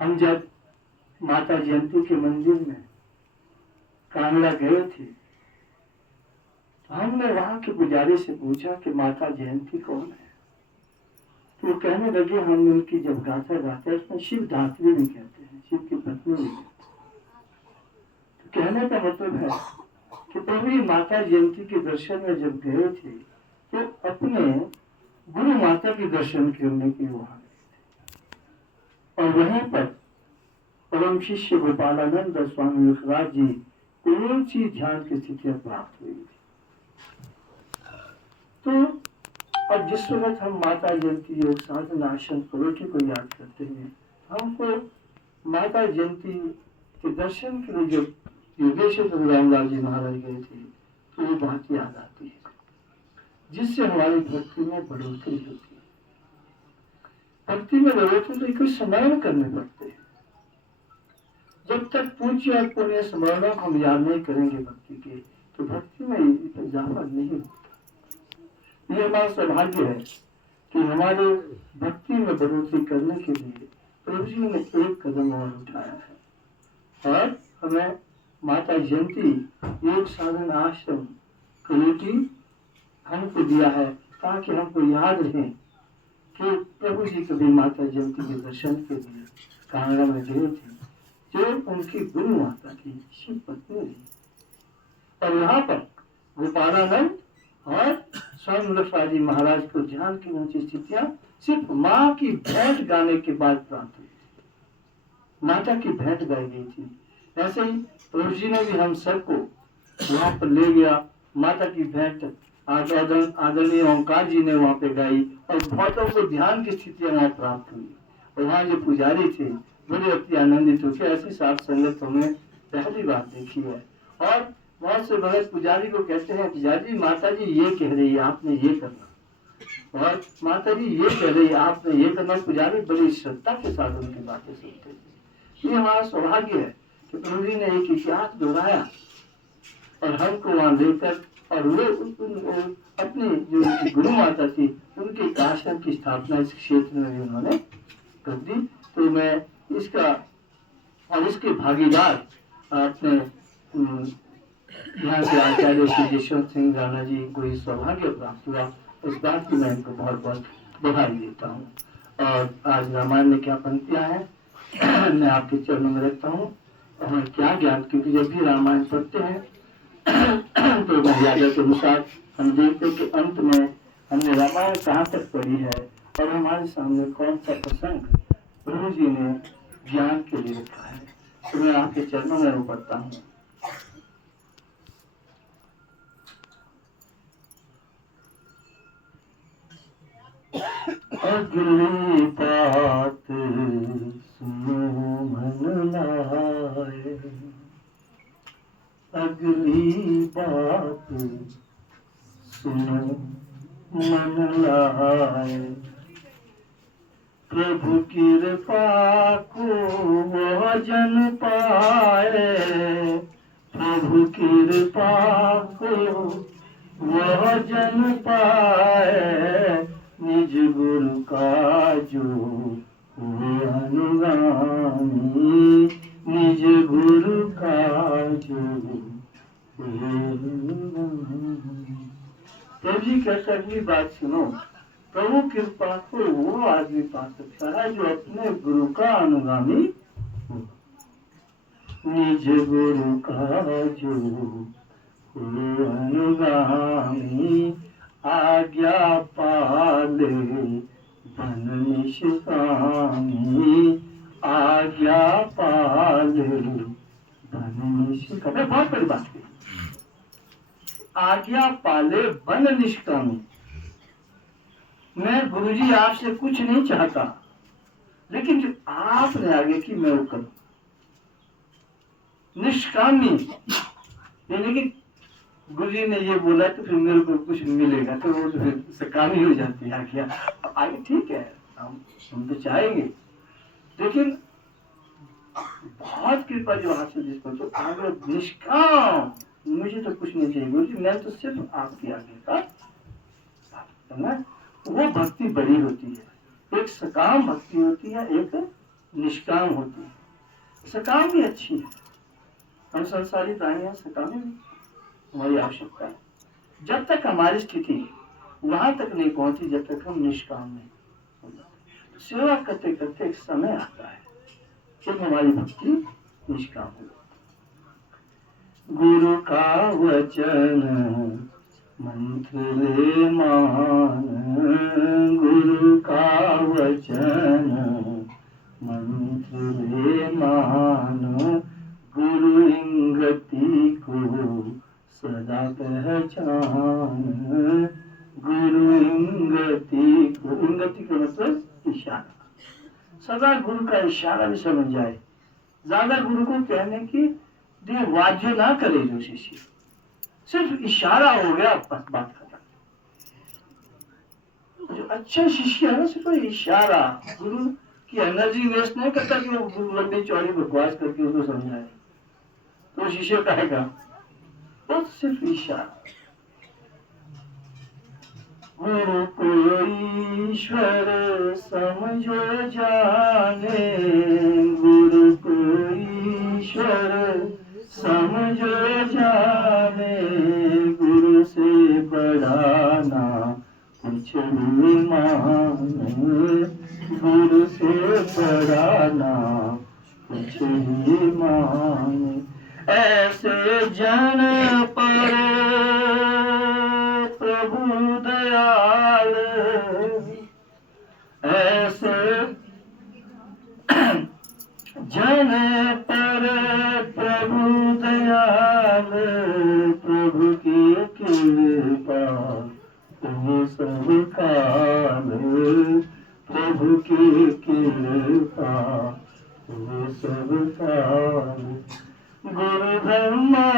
हम जब माता जयंती के मंदिर में कांगड़ा गए थे तो हमने वहां के पुजारी से पूछा कि माता जयंती कौन है। तो वो कहने लगे हम उनकी जब गाथा गाते हैं उसमें शिव धात्री भी कहते हैं, शिव की पत्नी भी कहते हैं। तो कहने का मतलब है कि प्रभु माता जयंती के दर्शन में जब गए थे तो अपने गुरु माता के दर्शन करने के लिए वहां गए थे और वहीं पर परम शिष्य गोपालानंद स्वामी मुखराज जी को ऊंची ध्यान की स्थितियां प्राप्त हुई थी। तो अब जिस वक्त हम माता जयंती योग साधना आश्रम कमेटी को याद करते हैं, हमको माता जयंती के दर्शन के लिए जब योगेश्वर रामदास जी महाराज गए थे तो वो बात याद आती है जिससे हमारी भक्ति में बढ़ोतरी होती है। भक्ति में बढ़ोतरी तो कुछ स्मरण करने पड़ते हैं। जब तक पूज्य और पुण्य स्मरण हम याद नहीं करेंगे भक्ति के तो भक्ति में इजाफा नहीं होता। ये हमारा सौभाग्य है कि हमारे भक्ति में बढ़ोतरी करने के लिए प्रभु जी ने एक कदम और उठाया है और हमें माता जयंती योग साधन आश्रम कमेटी हमको दिया है ताकि हमको याद रहे कि प्रभु जी कभी माता जयंती के दर्शन के लिए कांगड़ा में गए थे जो उनकी गुरु माता की शिव पत्नी थी। और यहाँ पर गोपालानंद और स्वामी मुखराज जी महाराज को ध्यान की ऊंची स्थितियां सिर्फ माँ की भेंट गाने के बाद प्राप्त हुई थी। माता की भेंट गाई गई थी। ऐसे ही प्रभु जी ने भी हम सबको वहां पर ले गया। माता की भेंट आदरणीय ओंकार जी ने वहां पे गाई और बहुतों को ध्यान की स्थितियां वहां प्राप्त हुई। और वहां जो पुजारी थे बड़े अति आनंदित होकर ऐसी साथ संगत हमने पहली बार देखी है। और बहुत से बड़े पुजारी को कहते हैं पुजारी माता जी ये कह रही है आपने ये करना और माता जी ये कह रही है आपने ये करना। पुजारी बड़ी श्रद्धा के साथ उनकी बातें सुनते हैं। ये हमारा सौभाग्य है कि प्रभु जी ने एक इतिहास दोहराया और हमको वहां लेकर और वे अपनी जो गुरु माता थी उनके आश्रम की स्थापना इस क्षेत्र में भी उन्होंने कर दी। तो मैं इसका और इसके भागीदार अपने यहाँ के आचार्य श्री यशवंत सिंह राणा जी को इस सौभाग्य प्राप्त हुआ। इस बात की मैं इनको बहुत बहुत बधाई देता हूँ। और आज रामायण में क्या पंक्तियां हैं मैं आपके चरणों में रखता हूँ। हमें क्या ज्ञान, क्योंकि जब भी रामायण पढ़ते हैं तो मर्यादा के अनुसार हम देखते हैं कि अंत में हमने रामायण कहाँ तक पढ़ी है और हमारे सामने कौन सा प्रसंग प्रभु जी ने ज्ञान के लिए रखा है। तो मैं आपके चरणों में वो पढ़ता हूँ। अगली बात सुनो मन लाए, अगली बात सुनो मन लाए, प्रभु कृपा को वह जन पाए, प्रभु कृपा को वह जन पाए, निज गुरु का जो हुए अनुगामी, निज गुरु का जो हुए अनुगामी। प्रभु जी कहते अगली बात सुनो, प्रभु कृपा को वो आदमी पा सकता है जो अपने गुरु का अनुगामी हो। निज गुरु का जो हुए अनुगामी, आज्ञा पाले बन निष्कामी, आज्ञा पाले बन निष्कामी। बहुत बड़ी बात है, आज्ञा पाले बन निष्कामी। मैं गुरुजी आपसे कुछ नहीं चाहता, लेकिन जो आपने आगे की मैं वो करूं। निष्कामी यानी कि गुरुजी ने ये बोला तो फिर मेरे को कुछ मिलेगा, तो वो तो फिर सकामी हो जाती है आज्ञा। आगे ठीक है, हम तो चाहेंगे, लेकिन बहुत कृपा जो हासिल जिसको तो आगे निष्काम, मुझे तो कुछ नहीं चाहिए गुरुजी, मैं तो सिर्फ आपकी आज्ञा का करना। वो भक्ति बड़ी होती है, एक सकाम भक्ति होती है, एक निष्काम होती है। सकाम भी अच्छी है, हम संसारी प्राणी हैं, सकाम भी हमारी आवश्यकता है। जब तक हमारी स्थिति वहां तक नहीं पहुंची, जब तक हम निष्काम नहीं हो जाते। सेवा करते करते एक समय आता है जब हमारी भक्ति निष्काम हो जाती। गुरु का वचन मंत्र ले मान, गुरु का वचन मंत्र ले मान, गुरु इंगति को सदा पहचान, गुरु इंगति को, इंगति का मतलब इशारा, सदा गुरु का इशारा भी समझ जाए। ज्यादा गुरु को कहने की दिए वाज्य ना करे जो शिष्य, सिर्फ इशारा हो गया बस बात खत्म। जो अच्छा शिष्य है ना, सिर्फ इशारा, गुरु की एनर्जी वेस्ट नहीं करता कि वो लंबी चौड़ी बकवास करके उसको समझाए, तो शिष्य कहेगा बस सिर्फ इशारा। गुरु को ईश्वर समझो जाने, गुरु को ईश्वर समझो जाने, गुरु से बड़ा ना कुछ भी माने, गुरु से बड़ा ना कुछ भी माने। ऐसे जन पर प्रभु दयाल, ऐसे जन पर प्रभु दयाल, प्रभु की कृपा वो सब काल, प्रभु की कृपा वो सब काल। गुरु ब्रह्मा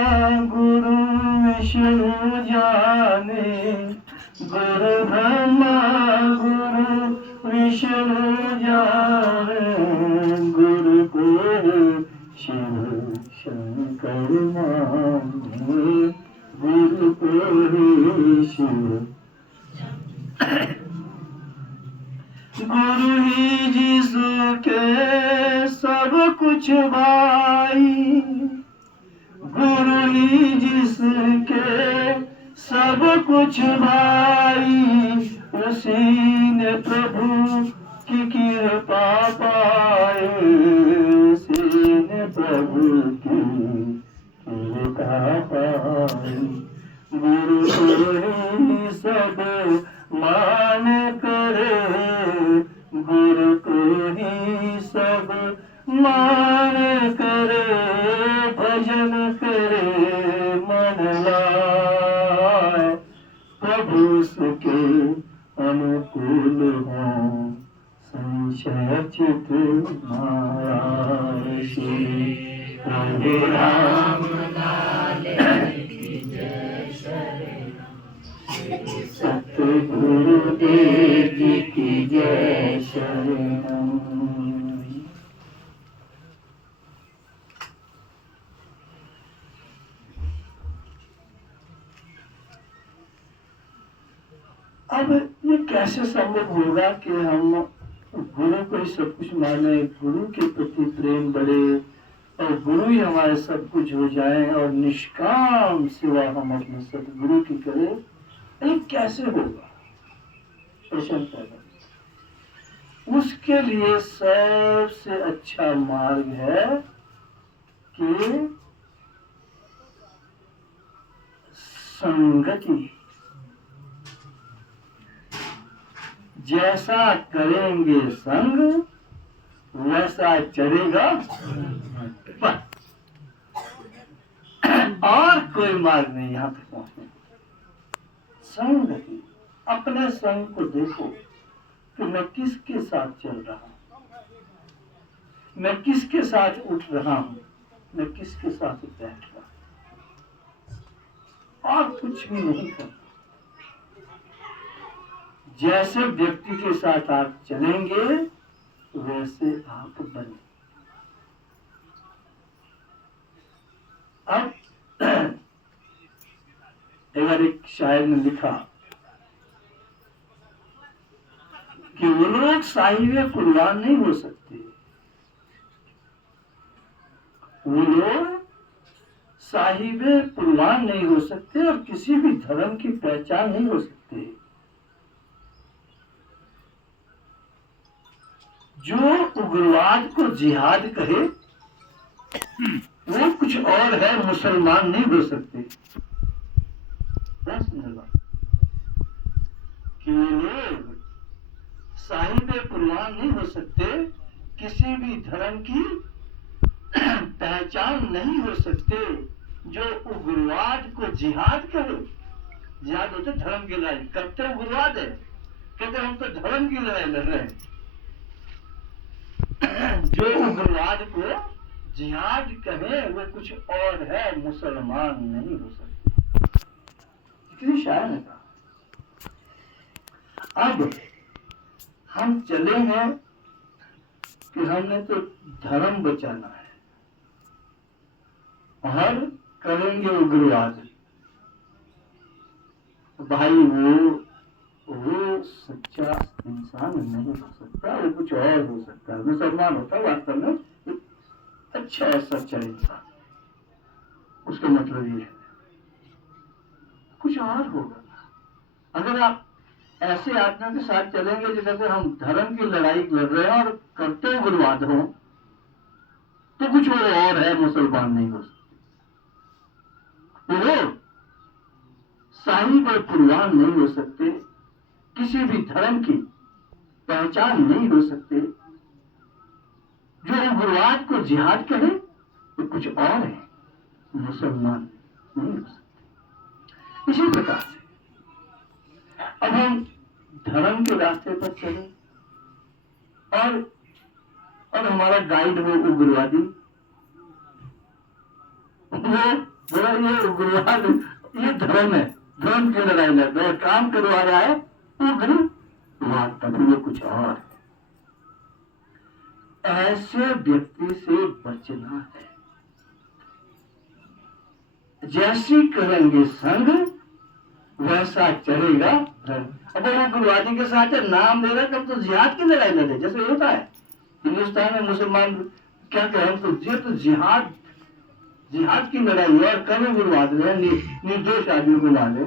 गुरु विष्णु जाने, गुरु ब्रह्मा गुरु विष्णु जाने, गुरु को शिव शंकर माने, गुरु को शिव। गुरु ही जिसके सब कुछ भाई, गुरु ही जिसके सब कुछ भाई, उसी ने प्रभु की कृपा पाए, उसी ने प्रभु की कृपा पाए। गुरु को सब मान करे, गुरु को ही सब मान करे, भजन करे मन लाए, प्रभु सुखे अनुकूल हो संशय चित माया। श्री प्रभु राम सतगुरुदेव जी की जय शरणम। अब ये कैसे संभव होगा कि हम गुरु को ही सब कुछ माने, गुरु के प्रति प्रेम बढ़े और गुरु ही हमारे सब कुछ हो जाए और निष्काम सेवा हम अपने सतगुरु की करें? ये कैसे होगा? प्रश्न पैदा। उसके लिए सबसे अच्छा मार्ग है कि संगति। जैसा करेंगे संग वैसा चढ़ेगा पर, और कोई मार्ग नहीं यहाँ तक पहुंचने। संगति, अपने संग को देखो कि मैं किसके साथ चल रहा हूं, मैं किसके साथ उठ रहा हूं, मैं किसके साथ बैठ रहा हूं, और कुछ भी नहीं करना। जैसे व्यक्ति के साथ आप चलेंगे वैसे आप बने। अब एक शायर ने लिखा कि वो लोग साहिब कुर्बान नहीं हो सकते वो लोग साहिबे कुर्बान नहीं हो सकते और किसी भी धर्म की पहचान नहीं हो सकते। जो उग्रवाद को जिहाद कहे वो कुछ और है, मुसलमान नहीं हो सकते। कि लोग साहिबे कुर्बान नहीं हो सकते, किसी भी धर्म की पहचान नहीं हो सकते। जो उग्रवाद को जिहाद करे, जिहाद होते धर्म की लड़ाई करते, उग्रवाद है, कहते हम तो धर्म की लड़ाई लड़ रहे हैं। जो उग्रवाद को जिहाद कहे वो कुछ और है, मुसलमान नहीं हो सकते। कितनी शायर है कहा। अब हम चले हैं कि हमने तो धर्म बचाना है और करेंगे उग्रवाद। भाई वो सच्चा इंसान नहीं हो सकता, वो कुछ और हो सकता है। मुसलमान होता है वास्तव में अच्छा और सच्चा इंसान, उसका मतलब ये है कुछ और होगा। अगर आप ऐसे आदमियों के साथ चलेंगे जैसे हम धर्म की लड़ाई लड़ रहे हैं और करते उग्रवाद हो, तो कुछ वो और है, मुसलमान नहीं हो सकते। वो साहिब और कुर्बान नहीं हो सकते, किसी भी धर्म की पहचान नहीं हो सकते। जो उग्रवाद को जिहाद करे तो कुछ और है, मुसलमान नहीं हो सकते। इसी प्रकार से अब हम धर्म के रास्ते पर चले और हमारा गाइड वो उग्रवादी, वो बोला ये उग्रवाद, ये धर्म है, धर्म की लड़ाई लड़ रहा है, काम करवा रहा है उग्रवाद, तभी ये कुछ और है। ऐसे व्यक्ति से बचना है। जैसी करेंगे संग वैसा चलेगा धर्म। अब वो उग्रवादी के साथ नाम ले रहे, कब तो जिहाद की लड़ाई लड़े, जैसे होता है हिंदुस्तान में मुसलमान क्या कहें तो जिहाद की लड़ाई है और कभी उग्रवाद रहे, निर्दोष आदमी को मारे,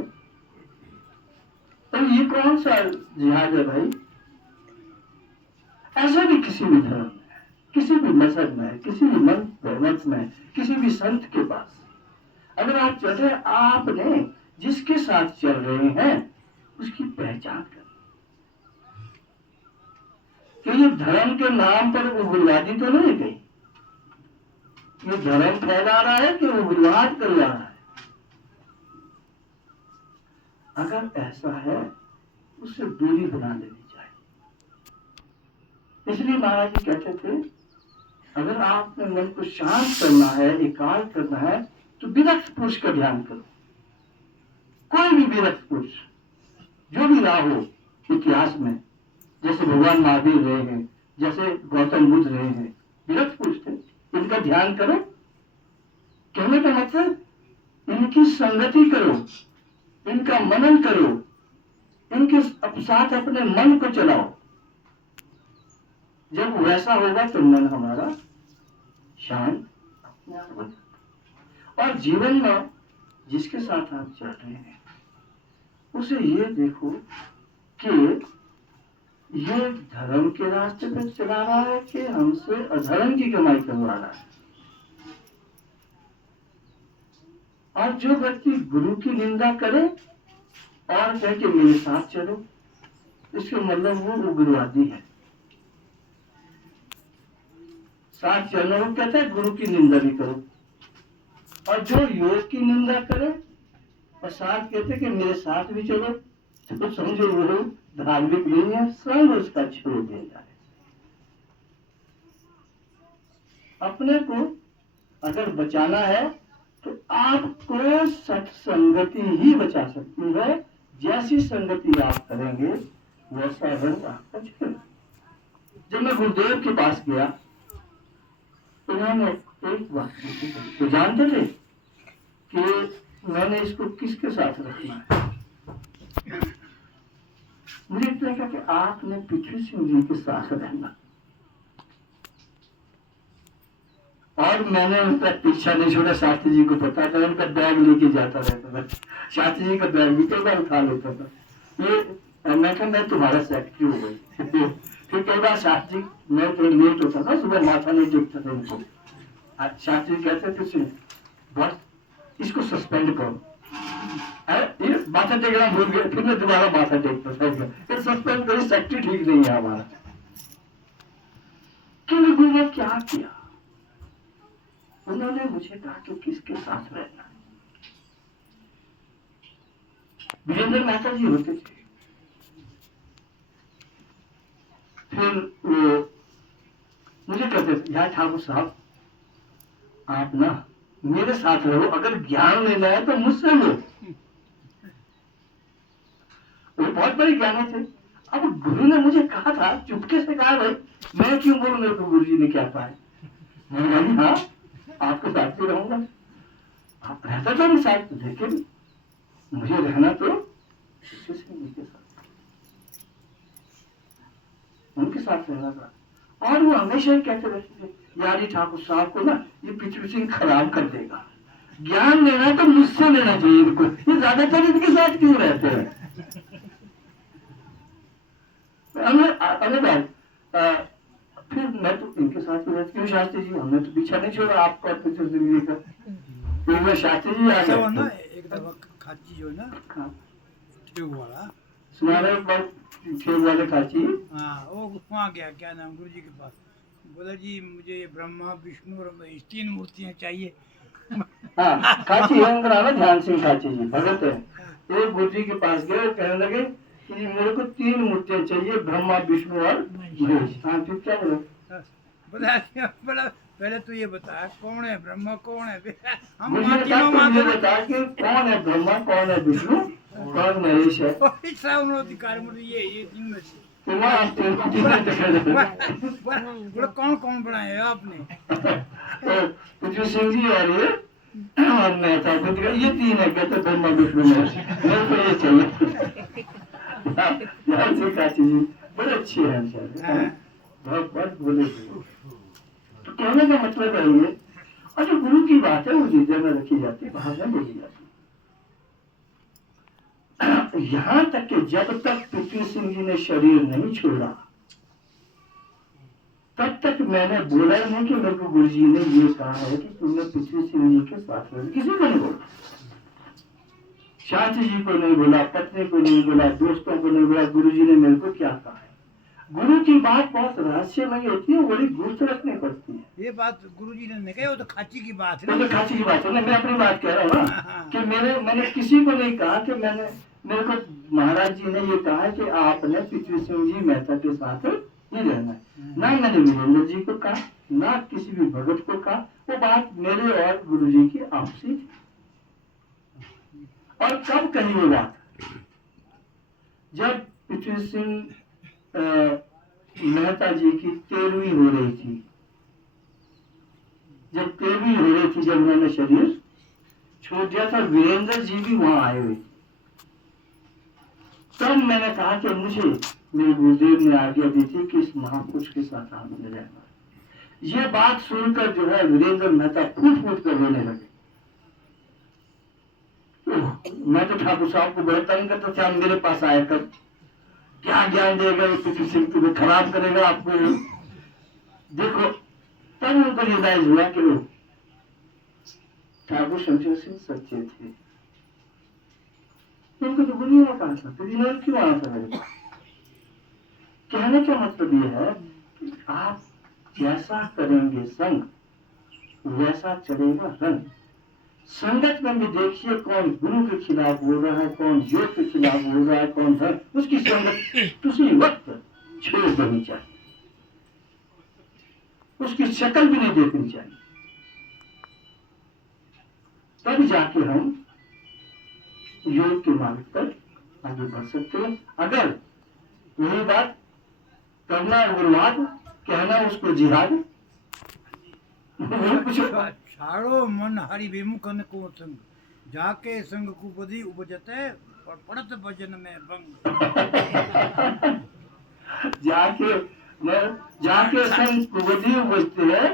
तो ये कौन सा जिहाद है भाई? ऐसा भी किसी भी धर्म में, किसी भी मजहब में, किसी भी मत में, किसी भी संत के पास अगर आप चल रहे, आपने जिसके साथ चल रहे हैं उसकी पहचान कर कि ये धर्म के नाम पर उग्रवादी तो नहीं गई, ये धर्म फैला रहा है कि उग्रवाद कर रहा है। अगर ऐसा है उससे दूरी बना लेनी चाहिए। इसलिए महाराज जी कहते थे अगर आपने मन को शांत करना है, एकाग्र करना है, तो विरक्त पुरुष का ध्यान करो। कोई भी विरक्त पुरुष जो भी रहा हो इतिहास में, जैसे भगवान महावीर रहे हैं, जैसे गौतम बुद्ध रहे हैं, विरक्त पुरुष थे, इनका ध्यान करो। कहने का मतलब इनकी संगति करो, इनका मनन करो, इनके साथ अपने मन को चलाओ। जब वैसा होगा तो मन हमारा शांत अपने आप हो जाता। और जीवन में जिसके साथ आप चल रहे हैं उसे ये देखो कि ये धर्म के रास्ते पर चला रहा है कि हमसे अधर्म की कमाई करवा रहा है। और जो व्यक्ति गुरु की निंदा करे और कहे कि मेरे साथ चलो, इसका मतलब वो उग्रवादी है। साथ चलने को कहते हैं गुरु की निंदा भी करो, और जो योग की निंदा करे और साथ कहते कि मेरे साथ भी चलो, तो समझो वो धार्मिक नहीं है, स्वयं उसका छोड़ दिया जाए। अपने को अगर बचाना है तो आपको सत्संगति ही बचा सकती है। जैसी संगति आप करेंगे वैसा रंग आपका चलेगा। जब मैं गुरुदेव के पास गया तो उन्होंने एक बात पूछी, तो जानते थे कि मैंने इसको किसके साथ रखना है। मुझे इतना कहा कि आपने पृथ्वी सिंह जी के साथ रहना। और मैंने उनका पीछा नहीं छोड़ा। शास्त्री जी को पता था, उनका बैग लेके जाता रहता था। शास्त्री जी का बैग भी कई बार उठा लेता था। ये मैं कहा मैं तुम्हारा सेक्रेटरी हो गई। फिर कई बार शास्त्री, मैं तो लेट होता था, सुबह माथा नहीं टेकता था उनको। शास्त्री कहते थे सुन बस इसको सस्पेंड करो। ये माथा टेकना भूल गए, फिर मैं दोबारा माथा टेकता था। सस्पेंड करो, सेक्रेटरी ठीक नहीं है हमारा। क्यों गुरु ने क्या किया? उन्होंने मुझे कहा कि किसके साथ रहना है। वीरेंद्र मेहता जी होते थे। फिर वो मुझे कहते थे यार ठाकुर साहब आप ना मेरे साथ रहो, अगर ज्ञान लेना है तो मुझसे लो। वो बहुत बड़े ज्ञानी थे। अब गुरु ने मुझे कहा था, चुपके से कहा भाई मैं क्यों बोलूं मेरे को गुरु जी ने क्या कहा है। मैंने हाँ आपके साथ भी रहूंगा। आप रहता था मेरे साथ, लेकिन मुझे रहना तो उनके साथ, उनके साथ रहना था। और वो हमेशा ही कहते रहते थे यार ये ठाकुर साहब को ना ये पृथ्वी सिंह खराब कर देगा, ज्ञान लेना तो मुझसे लेना चाहिए इनको, ये ज्यादातर इनके साथ क्यों रहते हैं। फिर मैं तो इनके साथ ही रहती क्यों शास्त्री जी, हमने तो पीछा नहीं छोड़ा आपको और पृथ्वी सिंह जी का। फिर मैं शास्त्री जी आ गए ना एक दफा खाची जो है ना ठेग वाला सुनाने ठेग वाले खाची, हाँ वो वहाँ गया, क्या नाम गुरु जी के पास, बोला जी मुझे ब्रह्मा विष्णु और महेश 3 मूर्तियाँ चाहिए। हाँ खाची है उनका नाम है ध्यान सिंह खाची जी, भगत है। एक गुरु जी के पास गए, कहने लगे कि मेरे को 3 मूर्तियाँ चाहिए, ब्रह्मा विष्णु और महेश। हाँ फिर क्या बोले? बोला पहले तो ये बता कौन है ब्रह्मा कौन है हम मुझे बता कि कौन है ब्रह्मा कौन है विष्णु कौन महेश है। ये 3 में से बोला कौन कौन बनाए आपने? पृथ्वी सिंह जी और ये और मेहता, ये 3 है, कहते ब्रह्मा विष्णु महेश, मेरे को ये चाहिए। काची जी बड़े अच्छे हैं, बहुत बहुत बोले। तो कहने का मतलब है ये, और जो गुरु की बात है वो हृदय में रखी जाती है, बाहर में बोली जाती है। यहाँ तक कि जब तक पृथ्वी सिंह जी ने शरीर नहीं छोड़ा तब तक मैंने बोला ही नहीं कि मेरे को गुरु जी ने ये कहा है कि तुमने पृथ्वी सिंह जी के साथ रहना, किसी को नहीं बोला। शास्त्री जी को नहीं बोला, पत्नी को नहीं बोला, दोस्तों को नहीं बोला, गुरु जी ने मेरे को क्या कहा है। गुरु की बात बहुत रहस्यमय होती है, बड़ी गुप्त रखनी पड़ती है। ये बात गुरु जी ने नहीं कही, वो तो खाची की बात है। वो तो खाची की बात है ना, मैं अपनी बात कह रहा हूँ ना कि मैंने किसी को नहीं कहा कि मेरे को महाराज जी ने ये कहा कि आपने पृथ्वी सिंह जी मेहता के साथ ही रहना है। ना मैंने वीरेंद्र जी को कहा, ना किसी भी भगत को कहा, वो बात मेरे और गुरु जी की आपसी थी। और कब कही वो बात? जब पृथ्वी सिंह मेहता जी की 13वीं हो रही थी, जब 13वीं हो रही थी, जब उन्होंने शरीर छोड़ दिया था, वीरेंद्र जी भी वहां आए हुए, तब मैंने कहा कि मुझे मेरे गुरुदेव ने आज्ञा दी थी कि इस महापुरुष के साथ आपने रहना। ये बात सुनकर जो है वीरेंद्र मेहता फूट फूट कर रोने लगे। मैं तो ठाकुर साहब को बड़े तंग करता था, मेरे पास आया कर क्या ज्ञान देगा, पृथ्वी सिंह तुम्हें खराब करेगा आपको। देखो तब उनको रियलाइज हुआ कि वो ठाकुर शमशेर सिंह सच्चे थे। इनको तो गुरु ने कहा था, फिर इन्होंने क्यों आना था मेरे पास? कहने का मतलब ये है कि आप जैसा करेंगे संग वैसा चलेगा रंग। संगत में भी देखिए कौन गुरु के खिलाफ हो रहा है, कौन योग के खिलाफ हो रहा है, कौन धर्म, उसकी संगत उसी वक्त छोड़ देनी चाहिए, उसकी शक्ल भी नहीं देखनी चाहिए। तब जाके हम योग के मार्ग पर आगे बढ़ सकते हैं। अगर यही बात करना उग्रवाद, कहना उसको जिहाद, छाड़ो मन हरि विमुखन को संग, जाके संग को बधी उपजते और पड़त भजन में भंग। जाके संग को बधी उपजते है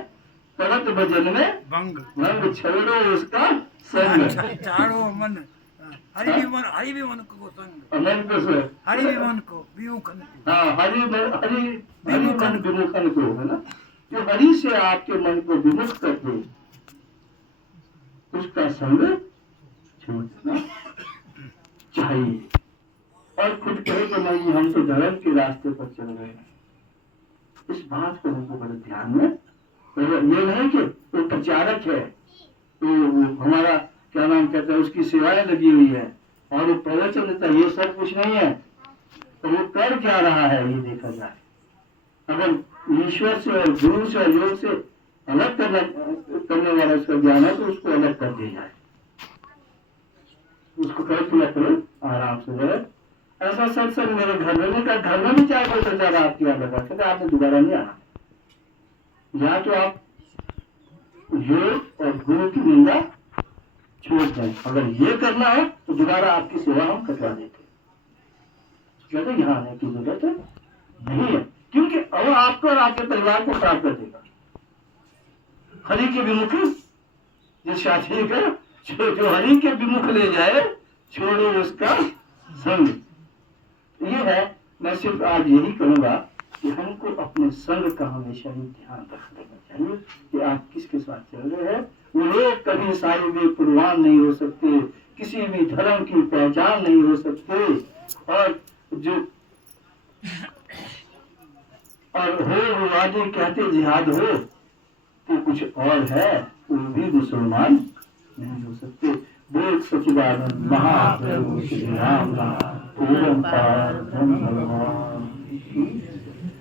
परत भजन में भंग भंग, छोड़ो उसका संग। चारो मन हरि भी मन को संग, मन को से हरि भी मन को विमुखन को। हाँ, हरि मन विमुखन को, है ना, जो हरि से आपके मन को विमुख कर दे उसका संग छोड़ना चाहिए। और खुद कहे कि नहीं हम तो धर्म के रास्ते पर चल रहे हैं, इस बात को हमको बड़े ध्यान में, ये नहीं कि वो प्रचारक है तो हमारा क्या नाम कहते हैं उसकी सेवाएं लगी हुई है और वो प्रवचन देता है, ये सब कुछ नहीं है। तो वो कर क्या रहा है ये देखा जाए। अगर ईश्वर से और गुरु से और योग से अलग करने वाला उसका ज्ञान है तो उसको अलग कर दिया जाए, उसको कर दिया करो आराम से रहे। ऐसा सत्संग मेरे घर में का, घर में भी चाहे कोई प्रचार आपकी याद लगा सकते, आपने दोबारा नहीं आना। या तो आप योग और गुरु की निंदा छोड़ दें, अगर ये करना है तो दोबारा आपकी सेवा हम कटवा देते, कहते यहाँ आने की जरूरत नहीं है, क्योंकि अब आपको और आपके परिवार को खराब कर देगा। हरि के विमुख जिस शास्त्री का जो हरि के विमुख ले जाए छोड़ो उसका संग। ये है, मैं सिर्फ आज यही कहूंगा कि हमको अपने संग का हमेशा ही ध्यान रख लेना चाहिए कि आप किसके साथ चल रहे हैं। वो लोग कभी साई में कुर्बान नहीं हो सकते, किसी भी धर्म की पहचान नहीं हो सकते, और जो और हो वादी कहते जिहाद हो तो कुछ और है, वो भी मुसलमान नहीं हो सकते। बोल सच्चिदानंद महाप्रभु श्री राम नाम ओम पार ब्रह्म भगवान।